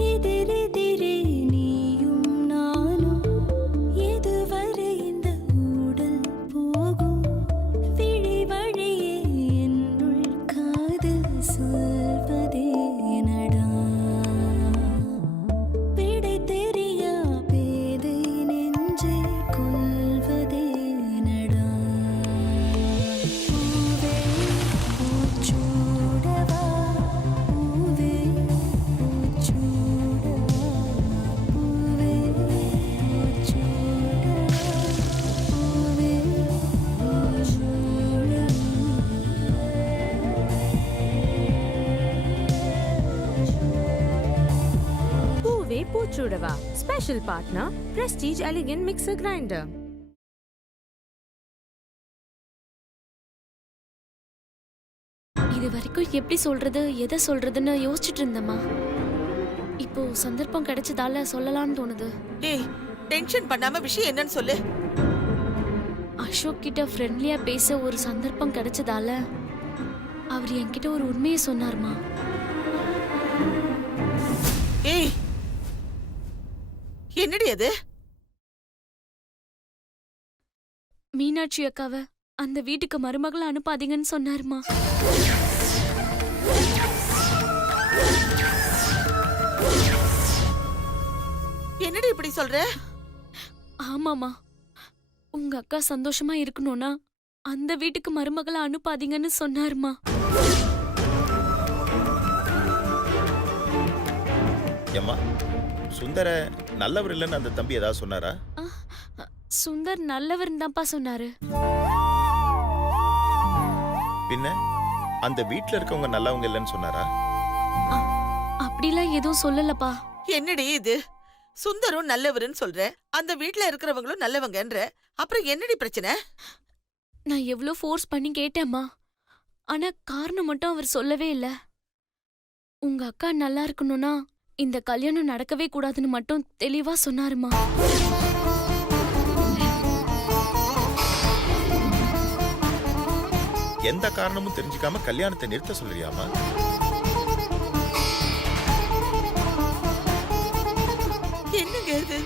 எதிரெதிரே நீயும் நானும் எதுவரை இந்த ஊடல் போகும் விழி வழியே என்னுள் காதல் சொல்வதே நடா விடை தெரியா பேதை நெஞ்சை கொள்வதே நடா பூவே பூச்சூடவா பூவே பூச்சூடவா பூவே Poochoodava Poove Poove Poochoodava special partner prestige elegant mixer grinder. இது வரைக்கும் எப்படி சொல்றது எதை சொல்றதுன்னு யோசிச்சுட்டு இருந்தம்மா. இப்போ சந்தர்ப்பம் கிடைச்சதால சொல்லலாம்னு தோணுது. ஏய், டென்ஷன் பண்ணாம விஷயம் என்னன்னு சொல்லு. அசோக் கிட்ட ஃப்ரெண்ட்லியா பேச ஒரு சந்தர்ப்பம் கிடைச்சதால அவர் என்கிட்ட ஒரு உண்மையை சொன்னார்மா. ஏய், என்னடி அது? மீனாட்சி அக்காவை அந்த வீட்டுக்கு மருமகளை அனுப்பாதீங்கன்னு சொன்னாருமா. என்னடி இப்படி சொல்ற? ஆமாமா, உங்க அக்கா சந்தோஷமா இருக்கணும்னா அந்த வீட்டுக்கு மருமகளை அனுப்பாதீங்கன்னு சொன்னாருமா. ஏம்மா சுந்தர நல்லவர் இல்லைன்னு அந்த தம்பி ஏதாவது சொன்னாரா? சுந்தர் நல்லவர் தான்ப்பா சொன்னாரு. பின்ன அந்த வீட்ல இருக்கவங்க நல்லவங்க இல்லைன்னு சொன்னாரா? அப்படிலாம் எதுவும் சொல்லலப்பா. என்னடி இது? சுந்தரும் நல்லவருன்னு சொல்ற, அந்த வீட்ல இருக்கிறவங்களும் நல்லவங்கன்ற, அப்புறம் என்னடி பிரச்சனை? நான் எவ்வளோ ஃபோர்ஸ் பண்ணி கேட்டேம்மா, ஆனா காரணம் மட்டும் அவர் சொல்லவே இல்ல. உங்க அக்கா நல்லா இருக்கணும்னா இந்த கல்யாணம் நடக்கவே கூடாதுன்னு மட்டும் தெளிவா சொன்னாருமா. எந்த காரணமும் தெரிஞ்சுக்காம கல்யாணத்தை நிறுத்த சொல்றியாமா? என்னங்க இது?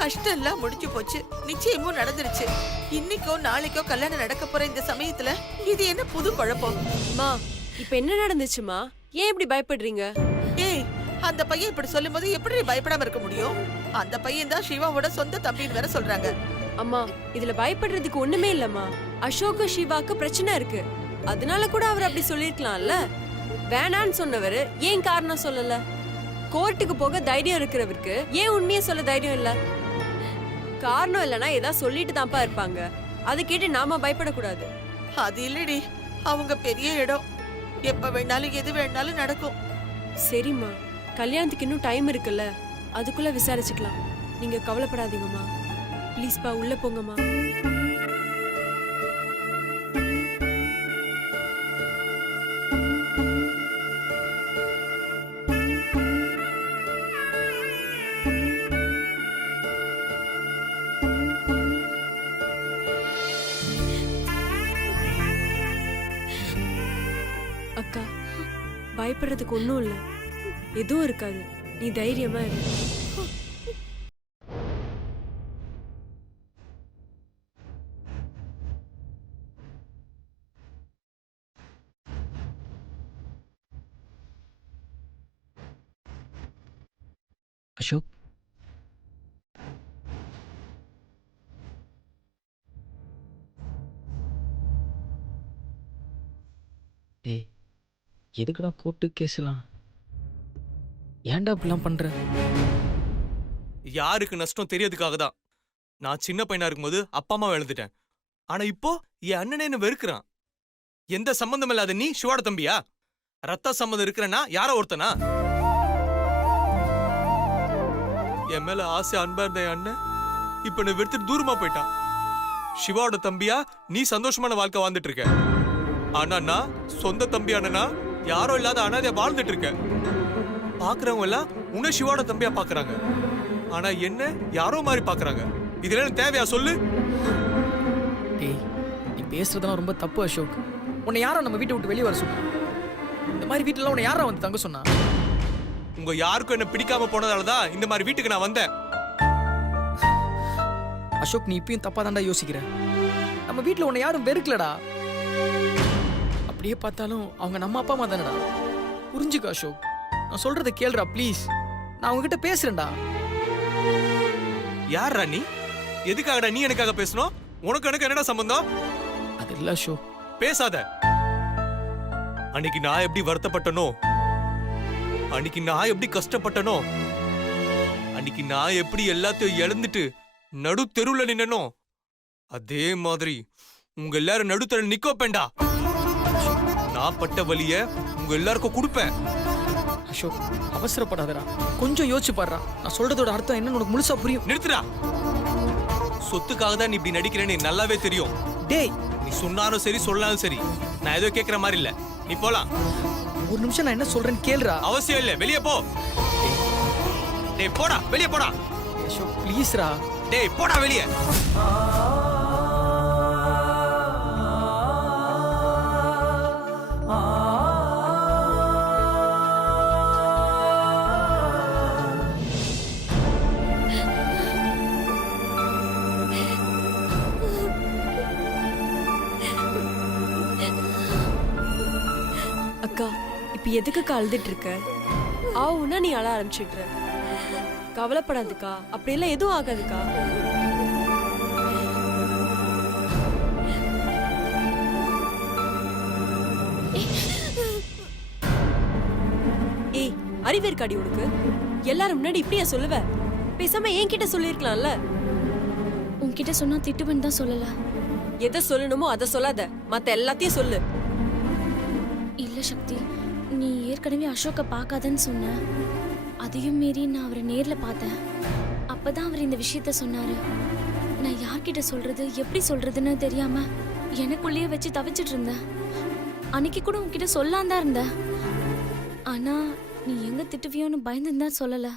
கஷ்டம் எல்லாம் முடிஞ்சு போச்சு, நிச்சயமும் நடந்துருச்சு. இன்னைக்கோ நாளைக்கோ கல்யாணம் நடக்க போற இந்த சமயத்துல இது என்ன புது குழப்பம்? மா, இப்ப என்ன நடந்துச்சுமா? ஏன் இப்படி பயப்படுறீங்க? ஏய், அந்த பையன் இப்படி சொல்லும்போது எப்படி பயப்படாம இருக்க முடியும்? அந்த பையன் தான் சிவாவோட சொந்த தம்பின்னு வேற சொல்றாங்க. அம்மா, இதுல பயப்படுறதுக்கு ஒண்ணுமே இல்லம்மா. அசோக் சிவாக்கு பிரச்சனை இருக்கு, அதனால கூட அவர் அப்படி சொல்லிருக்கலாம்ல. வேணான்னு சொன்னவரு ஏன் காரணம் சொல்லல? கோர்ட்டுக்கு போக தைரியம் இருக்கிறவருக்கு ஏன் உண்மையை சொல்ல தைரியம் இல்ல? காரணம் இல்லைன்னா ஏதாவது சொல்லிட்டு தான்ப்பா இருப்பாங்க. அதை கேட்டு நாம பயப்படக்கூடாது. அது இல்லடி, அவங்க பெரிய இடம், எப்ப வேணாலும் எது வேணாலும் நடக்கும். சரிம்மா, கல்யாணத்துக்கு இன்னும் டைம் இருக்குல்ல, அதுக்குள்ள விசாரிச்சுக்கலாம். நீங்க கவலைப்படாதீங்கம்மா. ப்ளீஸ்ப்பா, உள்ள போங்கம்மா. அக்கா, பயப்படுறதுக்கு ஒன்றும் இல்லை, எதுவும் இருக்காது. நீ தைரியமா இரு. அசோக், ஏய், எதுக்குடா கோர்ட்டு கேஸ்லாம்? ஏன்டா இப்படிலாம் பண்ற? யாருக்கு நஷ்டம் தெரியறதுக்காக தான். நான் சின்ன பையனா இருக்கும்போது அப்பா அம்மா இழந்துட்டேன். ஆனா இப்போ என் அண்ணனே என்ன வெறுக்கிறான். எந்த சம்பந்தம் இல்லாத நீ சிவாட தம்பியா? ரத்த சம்பந்தம் இருக்கிறனா யாரோ ஒருத்தனா? என் மேல ஆசை அன்பா இருந்த என் அண்ணன் இப்ப என்ன வெறுத்துட்டு தூரமா போயிட்டான். சிவாவோட தம்பியா நீ சந்தோஷமான வாழ்க்கை வாழ்ந்துட்டு இருக்க. ஆனா நான் சொந்த தம்பி அண்ணனா யாரோ இல்லாத அனாதையா வாழ்ந்துட்டு இருக்கேன். பாக்குறவங்க எல்லாம் உன்னை சிவாவோட தம்பியா பாக்குறாங்க, ஆனா என்ன யாரோ மாதிரி பாக்குறாங்க. இதுல என்ன தேவையா சொல்லு? டேய், நீ பேசுறதெல்லாம் ரொம்ப தப்பு அசோக். உன்னை யாரோ நம்ம வீட்டை விட்டு வெளியே வர சொன்னா? இந்த மாதிரி வீட்டுல உன்னை யாரா வந்து தங்க சொன்னா? உங்க யாருக்கும் என்ன பிடிக்காம போனதால தான் இந்த மாதிரி வீட்டுக்கு நான் வந்தேன். அசோக், நீ இப்பயும் தப்பா தாண்டா யோசிக்கிற. நம்ம வீட்ல உன்னை யாரும் வெறுக்கலடா. அப்படியே பார்த்தாலும் அவங்க நம்ம அப்பா அம்மா தானடா. புரிஞ்சுக்க அசோக், நான் சொல்றதை கேளுடா ப்ளீஸ். நான் உங்ககிட்ட பேசுறேன்டா. யாரா நீ? எதுக்காகடா நீ எனக்காக பேசணும்? உனக்கு எனக்கு என்னடா சம்பந்தம்? அது இல்ல அசோக். பேசாத. அன்னைக்கு நான் எப்படி வருத்தப்பட்டனோ, அன்னைக்கு நான் எப்படி கஷ்டப்பட்டனோ, அன்னைக்கு நான் எப்படி எல்லாத்தையும் இழந்துட்டு நடு தெருவுல நின்னனோ, அதே மாதிரி உங்க எல்லாரும் நடுத்தர நிக்க வைப்பேன்டா. நான் பட்ட வலிய உங்க எல்லாருக்கும் கொடுப்பேன். அசோக், அவசரப்படாதடா. கொஞ்சம் யோசிச்சு பாருடா. நான் சொல்றதோட அர்த்தம் என்னன்னு உனக்கு முழுசா புரியும். நிறுத்துடா. சொத்துக்காக தான் நீ இப்படி நடிக்கிறேன்னு எனக்கு நல்லாவே தெரியும். டேய், நீ சொன்னாலும் சரி சொல்லாலும் சரி, நான் ஏதோ கேட்கிற மாதிரி இல்ல. நீ போலாம். ஒரு நிமிஷம் நான் என்ன சொல்றேன்னு கேளுடா. அவசியம் இல்ல, வெளியே போ. டேய் போடா, வெளியே போடா. அசோக் ப்ளீஸ்ரா. டேய் போடா வெளியே. அக்கா இப்ப எதுக்குக்கா அழுதுட்டு இருக்க? ஆவுன்னா நீ அழ ஆரம்பிச்சிடுற. கவலைப்படாதுக்கா, அப்படியெல்லாம் எதுவும் ஆகாதுக்கா. ஏய், அறிவு இருக்காடி உனக்கு? எல்லாரும் முன்னாடி இப்படியா சொல்லுவ? பேசாம என்கிட்ட சொல்லிருக்கலாம்ல. உன்கிட்ட சொன்னா திட்டுவன் தான் சொல்லல. எதை சொல்லணுமோ அதை சொல்லாத, மத்த எல்லாத்தையும் சொல்லு. இல்ல சக்தி, நீ ஏற்கனவே அசோக்க பார்க்காதன்னு சொன்ன. அதையும் மீறி நான் அவரை நேர்ல பார்த்தேன். அப்பதான் அவர் இந்த விஷயத்த சொன்னாரு. நான் யார்கிட்ட சொல்றது, எப்படி சொல்றதுன்னு தெரியாம எனக்குள்ளேயே வச்சு தவிச்சிட்டு இருந்தேன். அன்னைக்கு கூட உன்கிட்ட சொல்லாம தான் இருந்தேன். ஆனா நீ எங்க திட்டுவியோன்னு பயந்துன்னு தான் சொல்லல.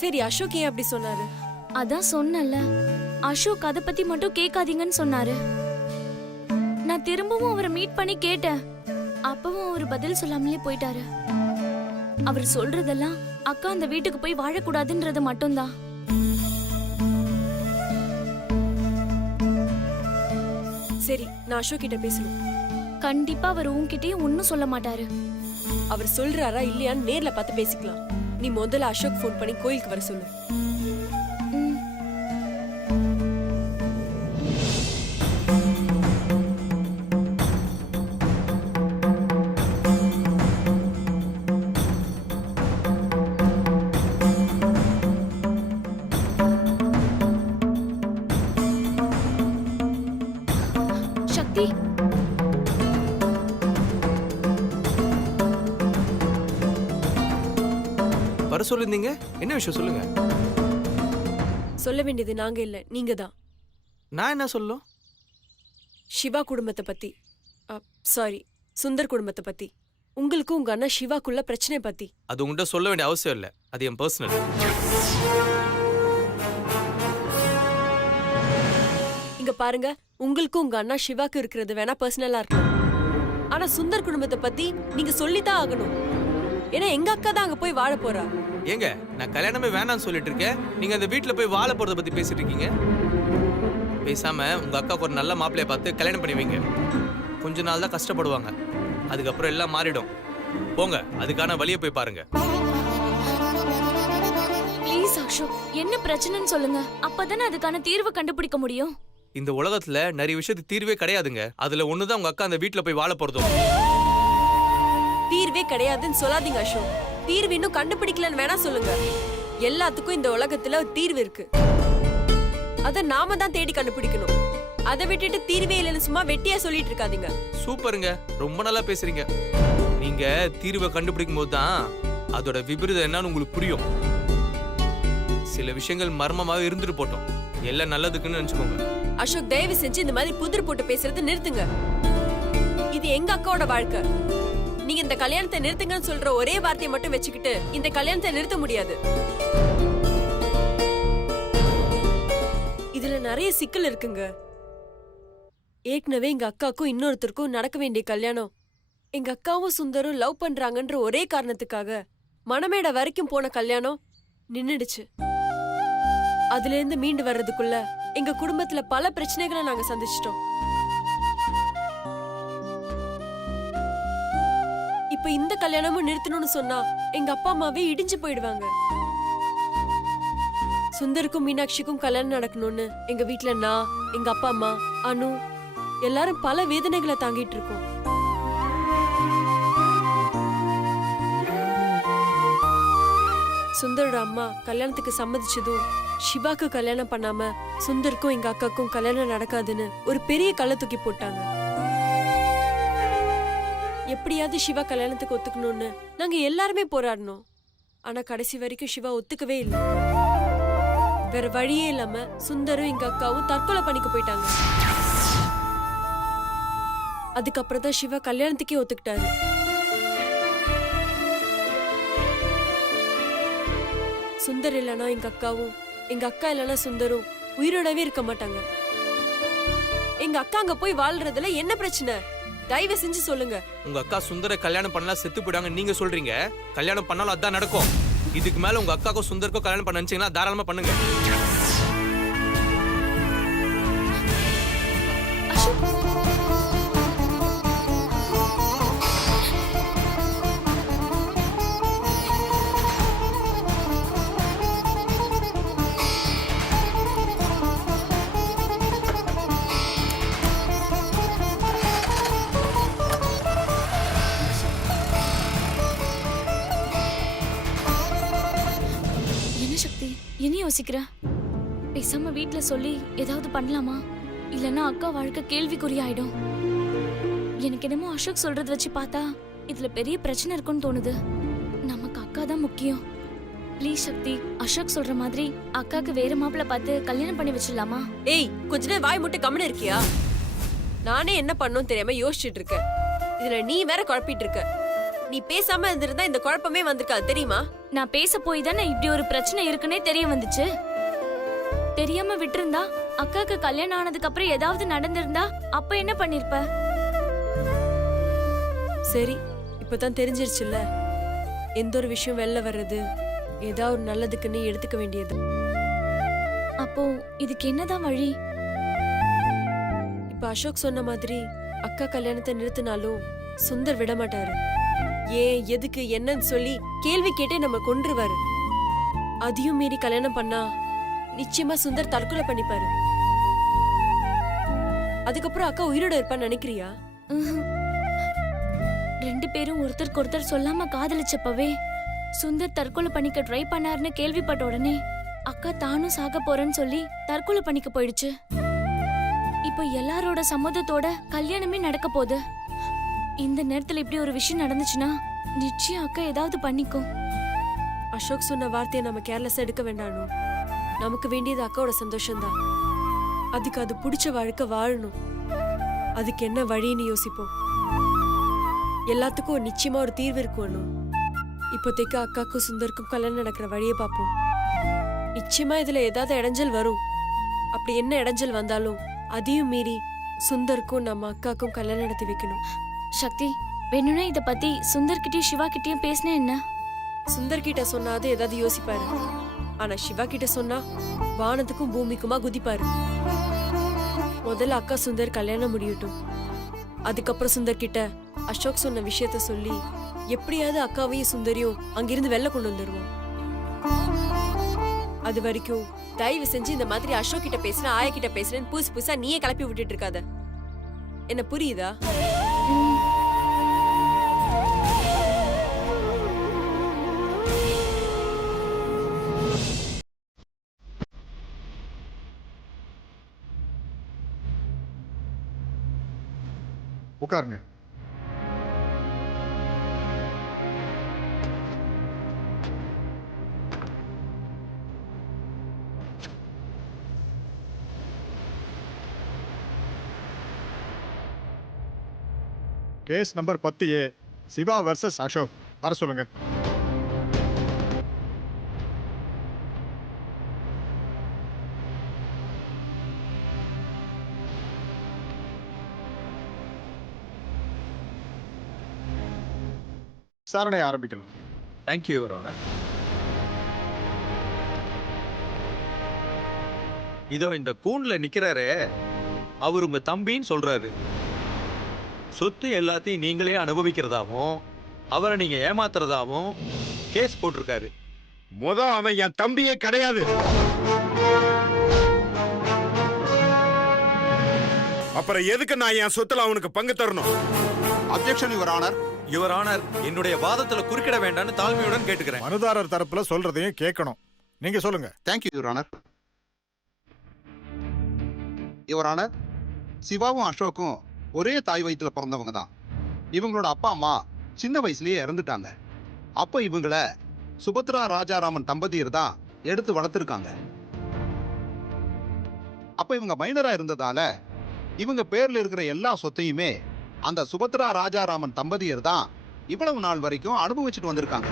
சரி, அசோக் ஏன் அப்படி சொன்னாரு? அதான் சொன்னல, அசோக் அதை பத்தி மட்டும் கேட்காதீங்கன்னு சொன்னாரு. நான் திரும்பவும் அவரை மீட் பண்ணி கேட்டேன். அப்பவும் அவர் பதில் சொல்லாமலே போயிட்டாரு. அவர் சொல்றதெல்லாம் அக்கா அந்த வீட்டுக்கு போய் வாழக்கூடாதுன்றது மட்டும்தான். சரி, நான் அசோக் கிட்ட பேசணும். கண்டிப்பா அவர் உன்கிட்டயும் ஒன்னும் சொல்ல மாட்டாரு. அவர் சொல்றாரா இல்லையான்னு நேர்ல பார்த்து பேசிக்கலாம். நீ முதல்ல அசோக் ஃபோன் பண்ணி கோயிலுக்கு வர சொல்லு. ம். சக்தி, வர சொல்லிருந்தீங்க, என்ன விஷயம் சொல்லுங்க. சொல்ல வேண்டியது நாங்க இல்ல, நீங்க தான். நான் என்ன சொல்லும்? சிவா குடும்பத்தை பத்தி, சாரி, சுந்தர் குடும்பத்தை பத்தி, உங்களுக்கு உங்க அண்ணா சிவாக்குள்ள பிரச்சனை பத்தி. அது உங்கள்கிட்ட சொல்ல வேண்டிய அவசியம் இல்ல, அது என் பர்சனல். இங்க பாருங்க, உங்களுக்கும் உங்க அண்ணா சிவாக்கு இருக்கிறது வேணா பர்சனலா இருக்கும். ஆனா சுந்தர் குடும்பத்தை பத்தி நீங்க சொல்லித்தான் ஆகணும். ஏன்னா எங்க அக்கா தான் அங்க போய் வாழ போறா. ஏங்க, நான் கல்யாணமே வேணாம்னு சொல்லிட்டு இருக்கேன், நீங்க அந்த வீட்டுல போய் வாழ போறத பத்தி பேசிட்டு இருக்கீங்க. பேசாம உங்க அக்காவுக்கு ஒரு நல்ல மாப்பிள்ளைய பார்த்து கல்யாணம் பண்ணி வைங்க. கொஞ்ச நாள் தான் கஷ்டப்படுவாங்க, அதுக்கப்புறம் எல்லாம் மாறிடும். போங்க, அதுக்கான வழியை போய் பாருங்க. ப்ளீஸ் அசோக், என்ன பிரச்சனைன்னு சொல்லுங்க. அப்பதானே அதுக்கான தீர்வு கண்டுபிடிக்க முடியும். இந்த உலகத்துல நிறைய விஷயத்துக்கு தீர்வே கிடையாதுங்க. அதுல ஒண்ணுதான் உங்க அக்கா அந்த வீட்டுல போய் வாழ போறதும். தீர்வே கிடையாதுன்னு சொல்லாதீங்க அசோக். தீர்வு இன்னும் கண்டுபிடிக்கலன்னு வேணா சொல்லுங்க. எல்லாத்துக்கும் இந்த உலகத்துல ஒரு தீர்வு இருக்கு. அத நாம தான் தேடி கண்டுபிடிக்கணும். அதை விட்டுட்டு தீர்வே இல்லைன்னு சும்மா வெட்டியா சொல்லிட்டு இருக்காதீங்க. சூப்பருங்க, ரொம்ப நல்லா பேசுறீங்க. நீங்க தீர்வை கண்டுபிடிக்கும் போது தான் அதோட விபரீதம் என்னன்னு உங்களுக்கு புரியும். சில விஷயங்கள் மர்மமாக இருந்துட்டு போட்டோம், எல்லாம் நல்லதுக்குன்னு நினைச்சுக்கோங்க. அசோக், தயவு செஞ்சு இந்த மாதிரி புதிர் போட்டு பேசுறது நிறுத்துங்க. இது எங்க அக்காவோட வாழ்க்கை. நீங்க இந்த கல்யாணத்தை நிறுத்துங்கன்னு சொல்ற ஒரே வார்த்தையை மட்டும் வச்சுக்கிட்டு இந்த கல்யாணத்தை நிறுத்த முடியாது. இதுல நிறைய சிக்கல் இருக்குங்க. ஏற்கனவே எங்க அக்காக்கும் இன்னொருத்தருக்கும் நடக்க வேண்டிய கல்யாணம் எங்க அக்காவும் சுந்தரும் லவ் பண்றாங்கன்ற ஒரே காரணத்துக்காக மணமேடை வரைக்கும் போன கல்யாணம் நின்னுடுச்சு. அதுல இருந்து மீண்டு வர்றதுக்குள்ள எங்க குடும்பத்துல பல பிரச்சனைகளை நாங்க சந்திச்சிட்டோம். இப்ப இந்த கல்யாணமும் நிறுத்தணும்னு சொன்னா எங்க அப்பா அம்மாவே இடிஞ்சு போயிடுவாங்க. சுந்தருக்கும் மீனாட்சிக்கும் கல்யாணம் நடக்கணும்னு எங்க வீட்ல நான், எங்க அப்பா அம்மா, அனு எல்லாரும் பல வேதனைகளை தாங்கிட்டு இருக்கோம். சுந்தரோட அம்மா கல்யாணத்துக்கு சம்மதிச்சதும் சிவாக்கு கல்யாணம் பண்ணாம சுந்தருக்கும் எங்க அக்காக்கும் கல்யாணம் நடக்காதுன்னு ஒரு பெரிய கல்லை தூக்கி போட்டாங்க. எப்படியாவது சிவா கல்யாணத்துக்கு ஒத்துக்கணும்னு நாங்க எல்லாருமே போராடணும். ஆனா கடைசி வரைக்கும் சிவா ஒத்துக்கவே இல்லை. வேற வழியே இல்லாம சுந்தரும் எங்க அக்காவும் தற்கொலை பண்ணிக்க போயிட்டாங்க. அதுக்கப்புறம் தான் சிவா கல்யாணத்துக்கே ஒத்துக்கிட்டாரு. சுந்தர் இல்லைன்னா எங்க அக்காவும், எங்க அக்கா இல்லைன்னா சுந்தரும் உயிரோடவே இருக்க மாட்டாங்க. எங்க அக்கா அங்க போய் வாழ்றதுல என்ன பிரச்சனை? தயவு செஞ்சு சொல்லுங்க. உங்க அக்கா சுந்தர கல்யாணம் பண்ணலாம் செத்து போயிடாங்க நீங்க சொல்றீங்க. கல்யாணம் பண்ணாலும் அதான் நடக்கும். இதுக்கு மேல உங்க அக்காக்கும் சுந்தருக்கும் கல்யாணம் பண்ண நினைச்சீங்கன்னா தாராளமா பண்ணுங்க. என்ன சக்தி, என்ன யோசிக்கிற? பேசாம வீட்ல சொல்லி ஏதாவது பண்ணலாமா? இல்லனா அக்கா வாழ்க்கை கேள்விக்குறி ஆயிடும். எனக்கு என்னமோ அசோக் சொல்றது வச்சு பார்த்தா இதுல பெரிய பிரச்சனை இருக்குன்னு தோணுது. நமக்கு அக்கா தான் முக்கியம். ப்ளீஸ் சக்தி, அசோக் சொல்ற மாதிரி அக்காக்கு வேற மாப்பிள்ள பார்த்து கல்யாணம் பண்ணி வச்சிடலாமா? ஏய், கொஞ்ச நேரம் வாய் முட்டை கம்முன்னு இருக்கியா? நானே என்ன பண்ணணும் தெரியாம யோசிச்சுட்டு இருக்கேன். இதுல நீ வேற குழப்பிட்டு இருக்க. நீ பேசாம இருந்திருந்தா இந்த குழப்பமே வந்திருக்காது தெரியுமா? நான் பேச போய் தானே இப்படி ஒரு பிரச்சனை இருக்குன்னே தெரிய வந்துச்சு. தெரியாம விட்டிருந்தா, அக்காக்கு கல்யாணம் ஆனதுக்கு அப்புறம் ஏதாவது நடந்திருந்தா அப்ப என்ன பண்ணிருப்ப? சரி, இப்பதான் தெரிஞ்சிருச்சுல்ல. எந்த ஒரு விஷயம் வெளில வர்றது ஏதாவது ஒரு நல்லதுக்குன்னு எடுத்துக்க வேண்டியது. அப்போ இதுக்கு என்னதான் வழி? இப்ப அசோக் சொன்ன மாதிரி அக்கா கல்யாணத்தை நிறுத்தினாலும் சுந்தர் விட மாட்டாரு. ஏன், எதுக்கு, என்னன்னு சொல்லி கேள்வி கேட்டே நம்ம கொன்றுவாரு. அதையும் மீறி கல்யாணம் பண்ணா நிச்சயமா சுந்தர் தற்கொலை பண்ணிப்பாரு. அதுக்கப்புறம் அக்கா உயிரோட இருப்பான்னு நினைக்கிறியா? ம்ஹும். ரெண்டு பேரும் ஒருத்தருக்கு ஒருத்தர் சொல்லாம காதலிச்சப்பவே சுந்தர் தற்கொலை பண்ணிக்க ட்ரை பண்ணாருன்னு கேள்விப்பட்ட உடனே அக்கா தானும் சாக போறேன்னு சொல்லி தற்கொலை பண்ணிக்க போயிடுச்சு. இப்போ எல்லாரோட சம்மதத்தோட கல்யாணமே நடக்க போகுது. இந்த நேரத்துல இப்படி ஒரு விஷயம் நடந்துச்சுன்னா நிச்சயம் அக்கா ஏதாவது பண்ணிக்கும். அசோக் சொன்ன வார்த்தையை நம்ம கேர்லெஸ் எடுக்க வேண்டானோ. நமக்கு வேண்டியது அக்காவோட சந்தோஷம்தான். அதுக்கு அது பிடிச்ச வாழ்க்கை வாழணும். அதுக்கு என்ன வழின்னு யோசிப்போம். எல்லாத்துக்கும் நிச்சயமா ஒரு தீர்வு இருக்கும். இப்போதைக்கு அக்காக்கும் சுந்தருக்கும் கல்யாணம் நடக்கிற வழியை பார்ப்போம். நிச்சயமா இதுல ஏதாவது இடைஞ்சல் வரும். அப்படி என்ன இடைஞ்சல் வந்தாலும் அதையும் மீறி சுந்தருக்கும் நம்ம அக்காக்கும் கல்யாணம் நடத்தி வைக்கணும். சக்தி, வேணும்னா இத பத்தி சுந்தர் கிட்டயும் சிவா கிட்டயும் பேசினா என்ன? சுந்தர் கிட்ட சொன்னாது ஏதாவது யோசிப்பாரு. ஆனா சிவா கிட்ட சொன்னா வானத்துக்கும் பூமிக்குமா குதிப்பாரு. முதல்ல அக்கா சுந்தர் கல்யாணம் முடியட்டும். அதுக்கப்புறம் சுந்தர் கிட்ட அசோக் சொன்ன விஷயத்த சொல்லி எப்படியாவது அக்காவையும் சுந்தரியும் அங்கிருந்து வெளில கொண்டு வந்துருவோம். அது வரைக்கும் தயவு செஞ்சு இந்த மாதிரி அசோக் கிட்ட பேசுறேன், ஆயா கிட்ட பேசுறேன்னு புதுசு புதுசா நீயே கிளப்பி விட்டுட்டு இருக்காத. என்ன புரியுதா? உட்காருங்க. Case number 10A, Siva versus Ashok. வர சொல்லுங்க. விசாரணை ஆரம்பிக்கலாம். Thank you your honour. இதோ இந்த கூண்ல நிக்கிறாரே, அவர் உங்க தம்பின்னு சொல்றாரு. சொத்து எல்லாத்தையும் நீங்களே அனுபவிக்கிறதாவும் அவரை நீங்க ஏமாத்துறதாவும் கேஸ் போட்டிருக்காரு. அவன் என் தம்பியே கிடையாது. அப்புறம் எதுக்கு நான் என் சொத்துல அவனுக்கு பங்கு தரணும்? Objection your honour. Your honour, என்னுடைய வாதத்துல குறுக்கிட வேண்டாம்னு தாழ்மையுடன் கேட்டுக்கிறேன். மனுதாரர் தரப்புல சொல்றதையும் கேட்கணும். நீங்க சொல்லுங்க. Thank you your honour. Your honour, சிவாவும் அசோக்கும் ஒரே தாய் வயிற்றுல பிறந்தவங்க தான். இவங்களோட அப்பா அம்மா சின்ன வயசுலயே இறந்துட்டாங்க. அப்ப இவங்கள சுபத்ரா ராஜாராமன் தம்பதியர் தான் எடுத்து வளர்த்துருக்காங்க. அப்ப இவங்க மைனரா இருந்ததால இவங்க பேர்ல இருக்கிற எல்லா சொத்தையுமே அந்த சுபத்ரா ராஜாராமன் தம்பதியர் தான் இவ்வளவு நாள் வரைக்கும் அனுபவிச்சுட்டு வந்திருக்காங்க.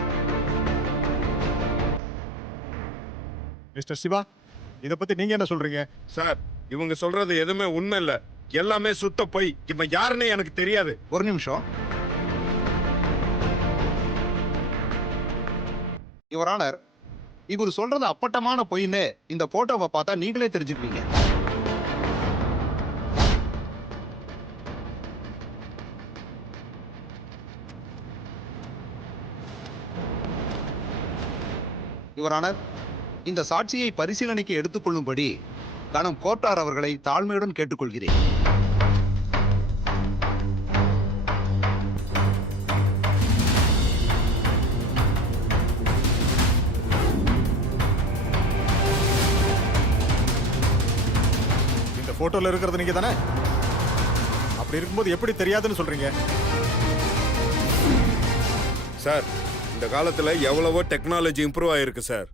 மிஸ்டர் சிவா, இத பத்தி நீங்க என்ன சொல்றீங்க? சார், இவங்க சொல்றது எதுவுமே உண்மை இல்ல. எல்லாமே சுத்த பொய். இவன் யாருன்னு எனக்கு தெரியாது. ஒரு நிமிஷம். யுவர் ஆனர், இவர் சொல்றது அப்பட்டமான பொய்ன்னு இந்த போட்டோவை பார்த்தா நீங்களே தெரிஞ்சுக்குவீங்க. யுவர் ஆனர், இந்த சாட்சியை பரிசீலனைக்கு எடுத்துக்கொள்ளும்படி கணம் கோட்டார் அவர்களை தாழ்மையுடன் கேட்டுக்கொள்கிறேன். இந்த போட்டோல இருக்கிறது நீங்க தானே? அப்படி இருக்கும்போது எப்படி தெரியாதுன்னு சொல்றீங்க? சார், இந்த காலத்துல எவ்வளவோ டெக்னாலஜி இம்ப்ரூவ் ஆயிருக்கு சார்.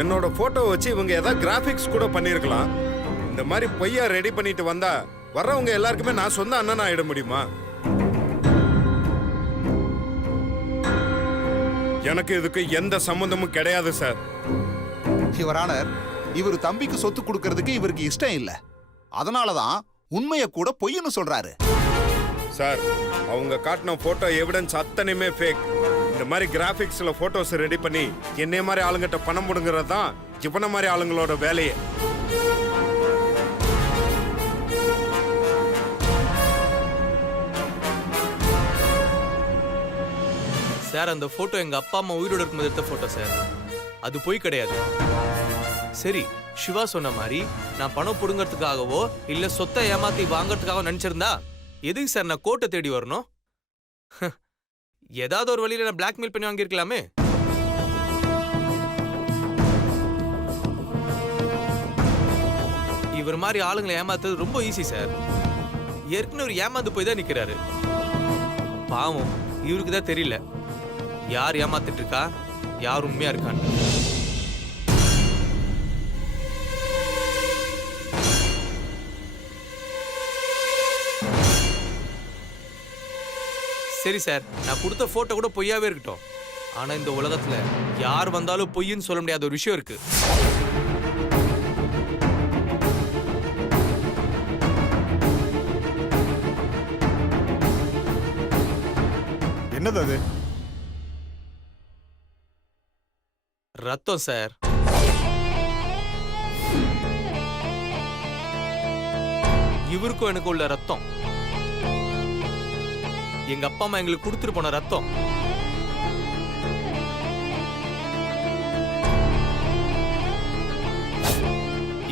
என்னோட போட்டோ வச்சு இவங்க ஏதாவது கிராபிக்ஸ் கூட பண்ணிருக்கலாம். இந்த மாதிரி பொய்யா ரெடி பண்ணிட்டு வந்தா வர்றவங்க எல்லாருக்குமே நான் சொந்த அண்ணன் ஆயிட முடியுமா? எனக்கு இதுக்கு எந்த சம்பந்தமும் கிடையாது சார். யுவர் ஆனர், இவர் தம்பிக்கு சொத்து கொடுக்கறதுக்கு இவருக்கு இஷ்டம் இல்ல. அதனாலதான் உண்மையை கூட பொய்ன்னு சொல்றாரு. சார், அவங்க காட்டின போட்டோ எவிடன்ஸ் அத்தனையுமே ஃபேக். இந்த மாதிரி கிராபிக்ஸ்ல போட்டோஸ் ரெடி பண்ணி என்னைய மாதிரி ஆளுங்கிட்ட பணம் முடுங்கிறது தான் இவன மாதிரி ஆளுங்களோட வேலையே. சார், அந்த போட்டோ எங்க அப்பா அம்மா உயிரோடு இருக்கும்போது எடுத்த போட்டோ சார். அது பொய் கிடையாது. சரி, சிவா சொன்ன மாதிரி நான் பணம் புடுங்கிறதுக்காகவோ இல்ல சொத்தை ஏமாத்தி வாங்கறதுக்காக நினைச்சிருந்தா எதுக்கு சார் நான் கோர்ட்டை தேடி வரணும்? ஏதாவது ஒரு வழியில நான் பிளாக்மெயில் பண்ணி வாங்கியிருக்கலாமே. இவர் மாதிரி ஆளுங்களை ஏமாத்துறது ரொம்ப ஈஸி சார். ஏற்கனவே ஒரு ஏமாந்து போய் தான் நிக்கிறாரு. பாவம், இவருக்கு தான் தெரியல யார் ஏமாத்திட்டு இருக்கா, யார் உண்மையா இருக்கான்னு. சரி சார், நான் கொடுத்த போட்டோ கூட பொய்யாவே இருக்கட்டும். ஆனா இந்த உலகத்துல யார் வந்தாலும் பொய்ன்னு சொல்ல முடியாத ஒரு விஷயம் இருக்கு. என்னது அது? ரத்தம் சார். இவருக்கும் எனக்கு உள்ள ரத்தம். எங்க அப்பா அம்மா எங்களுக்கு கொடுத்துட்டு போன ரத்தம்.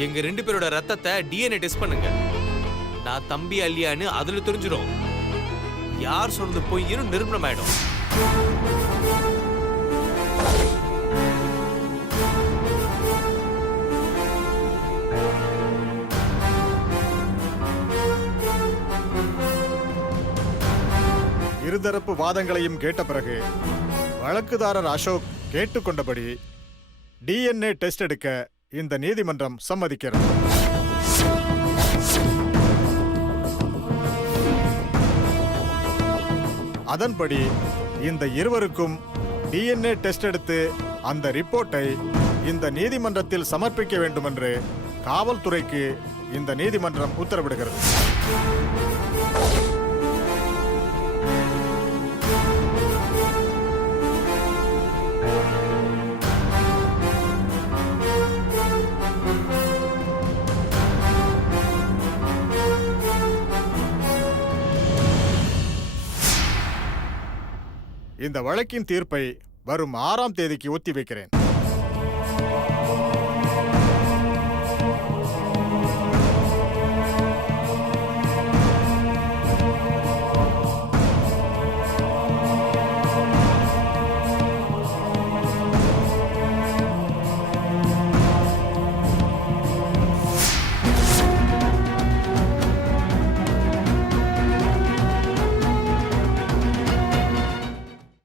எங்க 2 பேரோட ரத்தத்தை டிஎன்ஏ டெஸ்ட் பண்ணுங்க. நான் தம்பி அல்லியான்னு அதுல தெரிஞ்சிடும். யார் சொல்றது பொய்ன்னு நிரூபணம் ஆயிடும். இருதரப்பு வாதங்களையும் கேட்ட பிறகு வழக்குதாரர் அசோக் கேட்டுக்கொண்டபடி டிஎன்ஏ டெஸ்ட் எடுக்க இந்த நீதிமன்றம் சம்மதிக்கிறது. அதன்படி இந்த இருவருக்கும் டிஎன்ஏ டெஸ்ட் எடுத்து அந்த ரிப்போர்ட்டை இந்த நீதிமன்றத்தில் சமர்ப்பிக்க வேண்டும் என்று காவல்துறைக்கு இந்த நீதிமன்றம் உத்தரவிடுகிறது. இந்த வழக்கின் தீர்ப்பை வரும் 6ஆம் தேதிக்கு ஒத்தி வைக்கிறேன்.